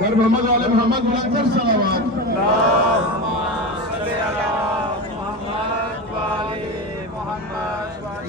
در محمد آل محمد بلندتر صلوات۔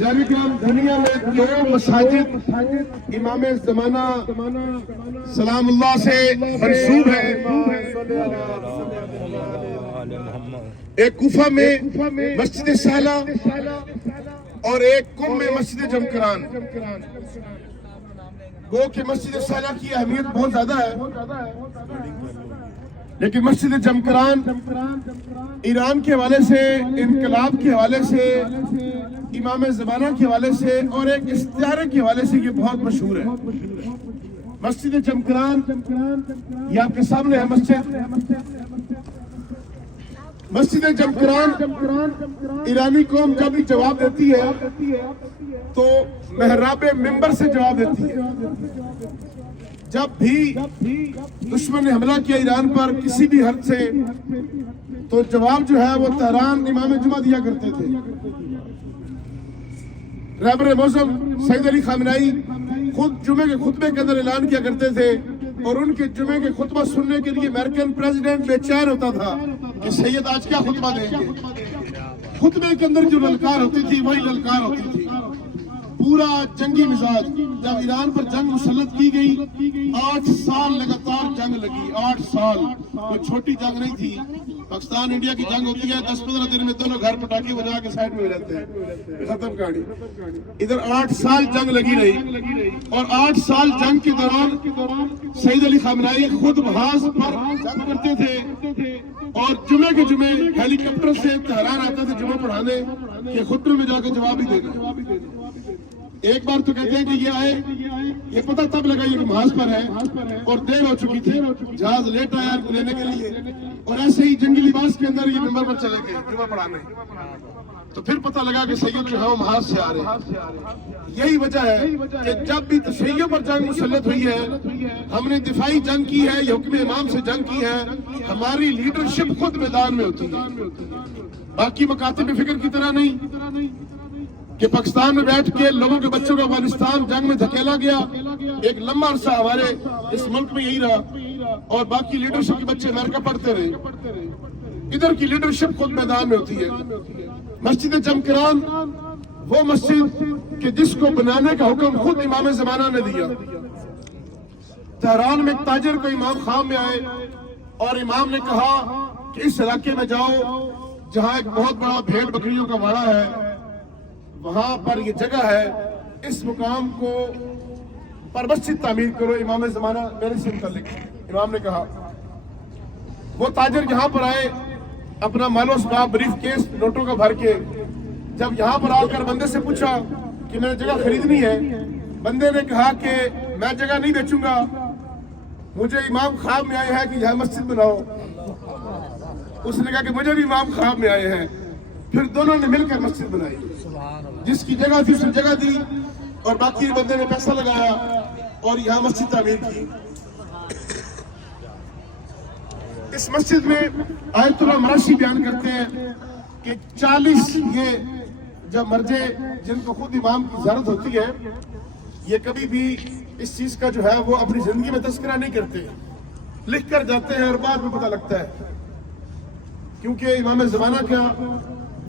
یعنی کہ ہم دنیا میں جو مساجد امام زمانہ سلام اللہ سے منسوب ہے، ایک کوفہ میں مسجد سہلہ اور ایک قم میں مسجد جمکران۔ وہ کہ مسجد سہلہ کی اہمیت بہت زیادہ ہے، لیکن مسجد جمکران ایران کے حوالے سے، انقلاب کے حوالے سے، امام زمانہ کے حوالے سے اور ایک استعارے کے حوالے سے یہ بہت مشہور ہے۔ مسجد جمکران یہ آپ کے سامنے ہے مسجد جمکران۔ ایرانی قوم جب بھی جواب دیتی ہے تو محراب منبر سے جواب دیتی ہے۔ جب بھی دشمن نے حملہ کیا ایران پر کسی بھی حد سے، تو جواب جو ہے وہ تہران امام جمعہ دیا کرتے تھے۔ رہبر معظم سید علی خامنائی خود جمعے کے خطبے کے اندر اعلان کیا کرتے تھے، اور ان کے جمعے کے خطبہ سننے کے لیے امریکن پریزیڈنٹ بے چین ہوتا تھا کہ سید آج کیا خطبہ دیں گے۔ خطبے کے اندر جو للکار ہوتی تھی وہی للکار ہوتی تھی، پورا جنگی مزاج۔ جب ایران پر جنگ مسلط کی گئی، 8 سال لگاتار جنگ لگی، 8 سال، کوئی چھوٹی جنگ نہیں تھی۔ پاکستان انڈیا کی جنگ ہوتی ہے 10-15 دن میں دونوں گھر پٹاخے بجا کے سائڈ میں رہتے ہیں، ختم کہانی۔ ادھر 8 سال جنگ لگی رہی، اور 8 سال جنگ کے دوران سید علی خامنائی خود محاذ پر جنگ کرتے تھے، اور جمعے کے جمعے ہیلی کاپٹر سے تہران آتا تھے جمعہ پڑھانے کہ خطبے میں جا کے جواب ہی دینا۔ ایک بار تو کہتے ہیں کہ یہ آئے، یہ پتہ تب لگا یہ محاذ پر ہے، اور دیر ہو چکی تھی، جہاز لیٹ آیا ان کو لینے کے لیے، اور ایسے ہی جنگی لباس کے اندر یہ منبر پر چلے گئے جمعہ پڑھانے۔ تو پھر پتہ لگا کہ سید جو ہے وہ محاذ سے آ رہے ہیں۔ یہی وجہ ہے کہ جب بھی تشیع پر جنگ مسلط ہوئی ہے، ہم نے دفاعی جنگ کی ہے یا حکم امام سے جنگ کی ہے، ہماری لیڈرشپ خود میدان میں ہوتی ہے، باقی مکاتب فکر کی طرح نہیں کہ پاکستان میں بیٹھ کے لوگوں کے بچوں کو افغانستان جنگ میں دھکیلا گیا۔ ایک لمبا عرصہ ہمارے اس ملک میں یہی رہا، اور باقی لیڈرشپ کے بچے امریکہ پڑھتے رہے۔ ادھر کی لیڈرشپ خود میدان میں ہوتی ہے۔ مسجد جمکران وہ مسجد کہ جس کو بنانے کا حکم خود امام زمانہ نے دیا۔ تہران میں ایک تاجر کو امام خام میں آئے، اور امام نے کہا کہ اس علاقے میں جاؤ جہاں ایک بہت بڑا بھیڑ بکریوں کا واڑا ہے، وہاں پر یہ جگہ ہے، اس مقام کو پر مسجد تعمیر کرو، امام زمانہ میرے سے متعلق۔ امام نے کہا، وہ تاجر یہاں پر آئے اپنا مال و اسباب بریف کیس نوٹوں کا بھر کے، جب یہاں پر آ کر بندے سے پوچھا کہ میں نے جگہ خریدنی ہے، بندے نے کہا کہ میں جگہ نہیں بیچوں گا، مجھے امام خواب میں آئے ہیں کہ یہاں مسجد بناؤ۔ اس نے کہا کہ مجھے بھی امام خواب میں آئے ہیں۔ پھر دونوں نے مل کر مسجد بنائی، جس کی جگہ تھی اس نے جگہ دی، اور باقی بندے نے پیسہ لگایا اور یہاں مسجد تعمیر کی۔ اس مسجد میں آیت اللہ مراشی بیان کرتے ہیں کہ 40 یہ جب مرجے جن کو خود امام کی زیارت ہوتی ہے، یہ کبھی بھی اس چیز کا جو ہے وہ اپنی زندگی میں تذکرہ نہیں کرتے، لکھ کر جاتے ہیں اور بعد میں پتہ لگتا ہے، کیونکہ امام زمانہ کا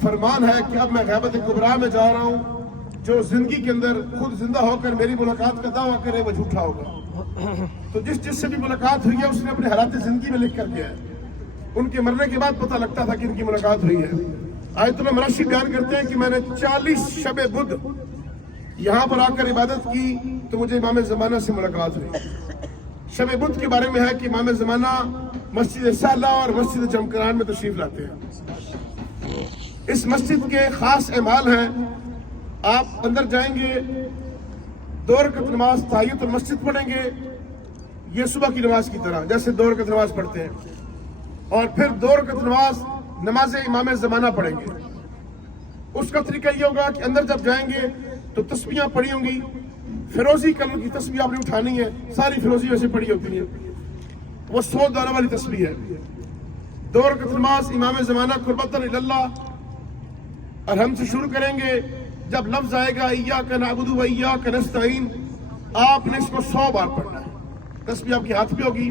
فرمان ہے کہ اب میں غیبت کبریٰ میں جا رہا ہوں، جو زندگی کے اندر خود زندہ ہو کر میری ملاقات کا دعویٰ کرے وہ جھوٹا ہوگا۔ تو جس سے بھی ملاقات ہوئی ہے اس نے اپنے حالات زندگی میں لکھ کر دیا ہے، ان کے مرنے کے بعد پتہ لگتا تھا کہ ان کی ملاقات ہوئی ہے۔ آیت اللہ مراشی بیان کرتے ہیں کہ میں نے 40 شب بدھ یہاں پر آ کر عبادت کی تو مجھے امام زمانہ سے ملاقات ہوئی۔ شب بدھ کے بارے میں ہے کہ امام زمانہ مسجد سہلہ اور مسجد جمکران میں تشریف لاتے ہیں۔ اس مسجد کے خاص اعمال ہیں، آپ اندر جائیں گے، 2 رکعت نماز تحیت المسجد پڑھیں گے، یہ صبح کی نماز کی طرح جیسے 2 رکعت نماز پڑھتے ہیں، اور پھر 2 رکعت نماز امام زمانہ پڑھیں گے۔ اس کا طریقہ یہ ہوگا کہ اندر جب جائیں گے تو تسبیحاں پڑھی ہوں گی، فیروزی کلر کی تسبیح آپ نے اٹھانی ہے، ساری فیروزی ویسے پڑھی ہوتی ہیں، وہ 100 دانہ والی تسبیح ہے۔ 2 رکعت نماز امام زمانہ قربتاً اللہ، اور ہم سے شروع کریں گے، جب لفظ آئے گا ایاک نعبد و ایاک نستعین، آپ نے اس کو 100 بار پڑھنا ہے۔ تسبیح آپ کے ہاتھ پہ ہوگی،